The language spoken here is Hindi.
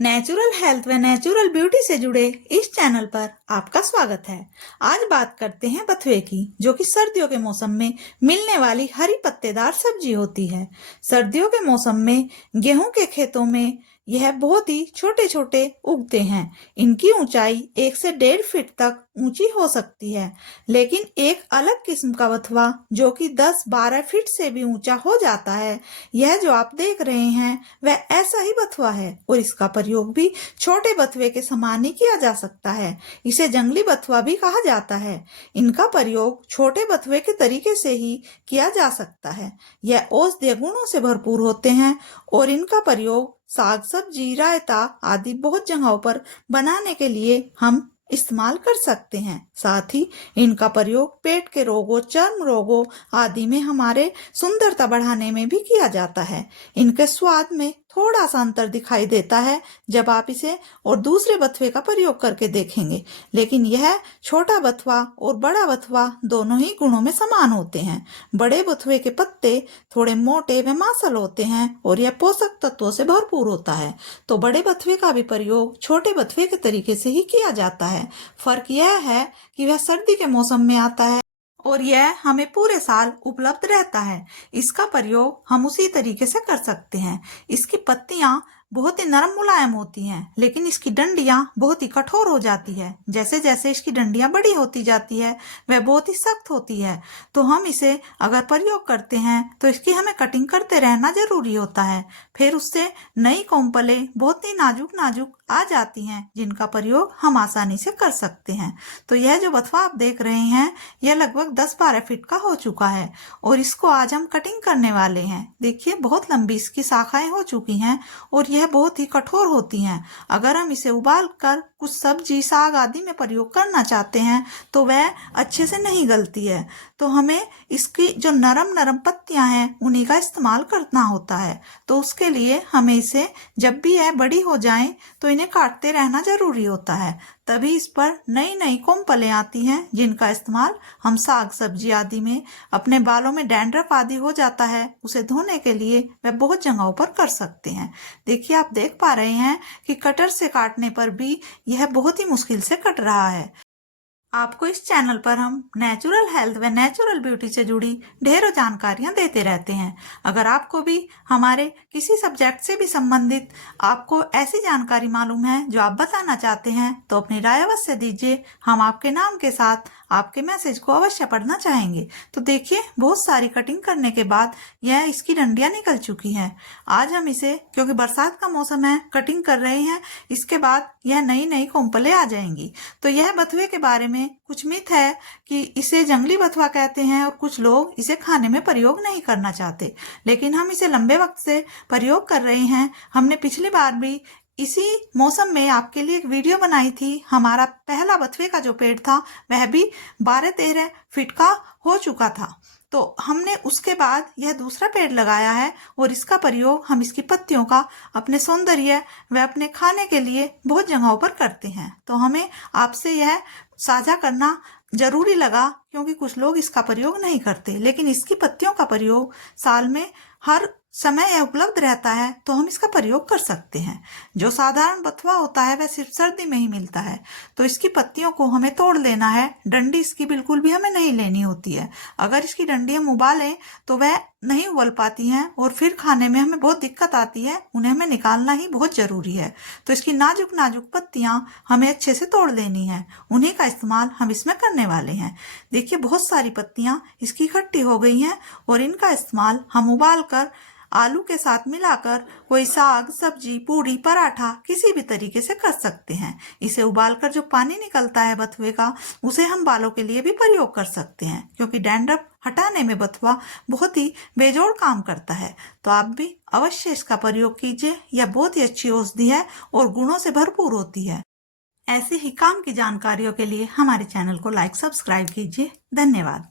नेचुरल हेल्थ व नेचुरल ब्यूटी से जुड़े इस चैनल पर आपका स्वागत है। आज बात करते हैं बथुए की, जो कि सर्दियों के मौसम में मिलने वाली हरी पत्तेदार सब्जी होती है। सर्दियों के मौसम में गेहूं के खेतों में यह बहुत ही छोटे छोटे उगते हैं। इनकी ऊंचाई 1 से 1.5 फीट तक ऊंची हो सकती है, लेकिन एक अलग किस्म का बथुआ जो कि 10-12 फीट से भी ऊंचा हो जाता है, यह जो आप देख रहे हैं वह ऐसा ही बथुआ है और इसका प्रयोग भी छोटे बथुए के समान ही किया जा सकता है। इसे जंगली बथुआ भी कहा जाता है। इनका प्रयोग छोटे बथुए के तरीके से ही किया जा सकता है। यह औषधीय गुणों से भरपूर होते हैं और इनका प्रयोग साग सब्जी रायता आदि बहुत जगहों पर बनाने के लिए हम इस्तेमाल कर सकते हैं। साथ ही इनका प्रयोग पेट के रोगों, चर्म रोगों आदि में हमारे सुंदरता बढ़ाने में भी किया जाता है। इनके स्वाद में थोड़ा सा अंतर दिखाई देता है जब आप इसे और दूसरे बथुए का प्रयोग करके देखेंगे, लेकिन यह छोटा बथुआ और बड़ा बथुआ दोनों ही गुणों में समान होते हैं। बड़े बथुए के पत्ते थोड़े मोटे व मांसल होते हैं और यह पोषक तत्वों से भरपूर होता है, तो बड़े बथुए का भी प्रयोग छोटे बथुए के तरीके से ही किया जाता है। फर्क यह है कि वह सर्दी के मौसम में आता है और यह हमें पूरे साल उपलब्ध रहता है। इसका प्रयोग हम उसी तरीके से कर सकते हैं। इसकी पत्तियां बहुत ही नरम मुलायम होती हैं, लेकिन इसकी डंडियां बहुत ही कठोर हो जाती है। जैसे जैसे इसकी डंडियां बड़ी होती जाती है वह बहुत ही सख्त होती है। तो हम इसे अगर प्रयोग करते हैं तो इसकी हमें कटिंग करते रहना जरूरी होता है। फिर उससे नई कोम्पलें बहुत ही नाजुक नाजुक आ जाती हैं, जिनका प्रयोग हम आसानी से कर सकते हैं। तो यह जो बथुआ आप देख रहे हैं यह लगभग 10-12 फीट का हो चुका है और इसको आज हम कटिंग करने वाले हैं। देखिए बहुत लंबी इसकी शाखाएं हो चुकी हैं और यह बहुत ही कठोर होती हैं। अगर हम इसे उबाल कर कुछ सब्जी साग आदि में प्रयोग करना चाहते हैं तो वह अच्छे से नहीं गलती है। तो हमें इसकी जो नरम नरम पत्तियां हैं उन्हीं का इस्तेमाल करना होता है। तो उसके लिए हमें इसे जब भी यह बड़ी हो जाएं तो इन्हें काटते रहना जरूरी होता है। तभी इस पर नई नई कोम्पलें आती हैं, जिनका इस्तेमाल हम साग सब्जी आदि में, अपने बालों में डैंड्रफ आदि हो जाता है उसे धोने के लिए वह बहुत जगहों पर कर सकते हैं। देखिए आप देख पा रहे हैं कि कटर से काटने पर भी यह बहुत ही मुश्किल से कट रहा है। आपको इस चैनल पर हम नेचुरल हेल्थ व नेचुरल ब्यूटी से जुड़ी ढेरों जानकारियां देते रहते हैं। अगर आपको भी हमारे किसी सब्जेक्ट से भी संबंधित आपको ऐसी जानकारी मालूम है जो आप बताना चाहते हैं तो अपनी राय अवश्य दीजिए। हम आपके नाम के साथ आपके मैसेज को अवश्य पढ़ना चाहेंगे। तो देखिए बहुत सारी कटिंग करने के बाद यह इसकी डंडियां निकल चुकी हैं। आज हम इसे, क्योंकि बरसात का मौसम है, कटिंग कर रहे हैं। इसके बाद यह नई नई कोम्पलें आ जाएंगी। तो यह बथुए के बारे में कुछ मिथ है कि इसे जंगली बथुआ कहते हैं और कुछ लोग इसे खाने में प्रयोग नहीं करना चाहते, लेकिन हम इसे लंबे वक्त से प्रयोग कर रहे हैं। हमने पिछली बार भी इसी मौसम में आपके लिए एक वीडियो बनाई थी। हमारा पहला बथुए का जो पेड़ था वह भी 12-13 फीट का हो चुका था। तो हमने उसके बाद यह दूसरा पेड़ लगाया है और इसका प्रयोग हम इसकी पत्तियों का अपने सौंदर्य व अपने खाने के लिए बहुत जगहों पर करते हैं। तो हमें आपसे यह साझा करना जरूरी लगा, क्योंकि कुछ लोग इसका प्रयोग नहीं करते, लेकिन इसकी पत्तियों का प्रयोग साल में हर समय यह उपलब्ध रहता है, तो हम इसका प्रयोग कर सकते हैं। जो साधारण बथुआ होता है वह सिर्फ सर्दी में ही मिलता है। तो इसकी पत्तियों को हमें तोड़ लेना है, डंडी इसकी बिल्कुल भी हमें नहीं लेनी होती है। अगर इसकी डंडी हम उबालें तो वह नहीं उबल पाती हैं और फिर खाने में हमें बहुत दिक्कत आती है। उन्हें हमें निकालना ही बहुत जरूरी है। तो इसकी नाजुक नाजुक पत्तियां हमें अच्छे से तोड़ लेनी है, उन्हीं का इस्तेमाल हम इसमें करने वाले हैं। देखिए बहुत सारी पत्तियां इसकी इकट्ठी हो गई हैं और इनका इस्तेमाल हम उबाल कर आलू के साथ मिलाकर कोई साग सब्जी पूड़ी पराठा किसी भी तरीके से कर सकते हैं। इसे उबालकर जो पानी निकलता है बथुए का, उसे हम बालों के लिए भी प्रयोग कर सकते हैं, क्योंकि डैंड्रफ हटाने में बथुआ बहुत ही बेजोड़ काम करता है। तो आप भी अवश्य इसका प्रयोग कीजिए। यह बहुत ही अच्छी औषधि है और गुणों से भरपूर होती है। ऐसी ही काम की जानकारियों के लिए हमारे चैनल को लाइक सब्सक्राइब कीजिए। धन्यवाद।